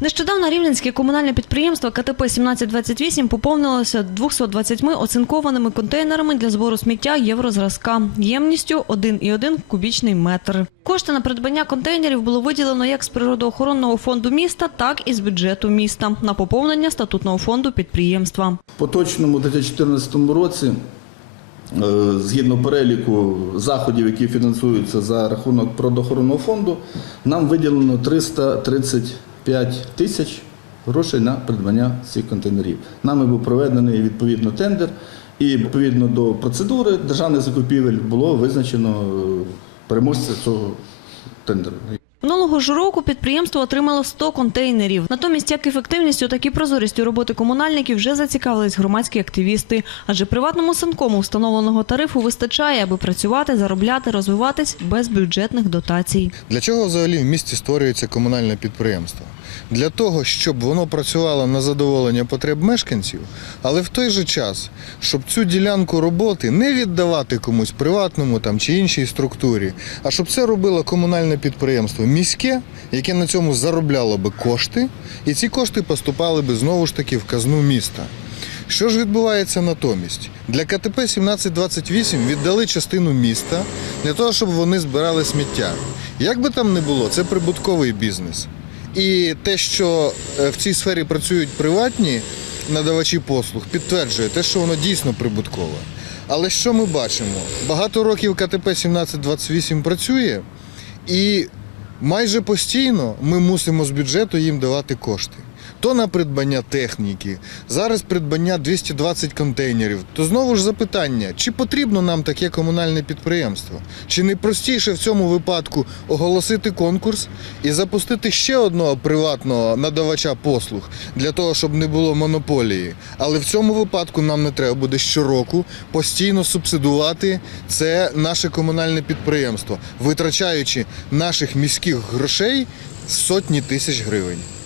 Нещодавно рівненське комунальне підприємство КТП 1728 поповнилося 220 оцинкованими контейнерами для збору сміття єврозразка ємністю 1,1 кубічний метр. Кошти на придбання контейнерів було виділено як з природоохоронного фонду міста, так і з бюджету міста на поповнення статутного фонду підприємства. Поточному 2014 році, е, згідно переліку заходів, які фінансуються за рахунок природоохоронного фонду, нам виділено 335 тисяч грошей на придбання цих контейнерів. Нами був проведений відповідно тендер, і відповідно до процедури державних закупівель було визначено е, переможця цього тендеру. Минулого ж року підприємство отримало 100 контейнерів. Натомість, як ефективністю, так і прозорістю роботи комунальників вже зацікавились громадські активісти. Адже приватному санкому встановленого тарифу вистачає, аби працювати, заробляти, розвиватись без бюджетних дотацій. Для чого взагалі в місті створюється комунальне підприємство? Для того, щоб воно працювало на задоволення потреб мешканців, але в той же час, щоб цю ділянку роботи не віддавати комусь приватному там чи іншій структурі, а щоб це робило комунальне підприємство міське, яке на цьому заробляло би кошти, і ці кошти поступали би знову ж таки в казну міста. Що ж відбувається натомість? Для КТП 1728 віддали частину міста для того, щоб вони збирали сміття. Як би там не було, це прибутковий бізнес. І те, що е, в цій сфері працюють приватні надавачі послуг, підтверджує те, що воно дійсно прибуткове. Але що ми бачимо? Багато років КТП 1728 працює, і майже постійно ми мусимо з бюджету їм давати кошти. То на придбання техніки, зараз придбання 220 контейнерів. То знову ж запитання, чи потрібно нам таке комунальне підприємство? Чи не простіше в цьому випадку оголосити конкурс і запустити ще одного приватного надавача послуг для того, щоб не було монополії? Але в цьому випадку нам не треба буде щороку постійно субсидувати це наше комунальне підприємство, витрачаючи наших міських грошей сотні тисяч гривень.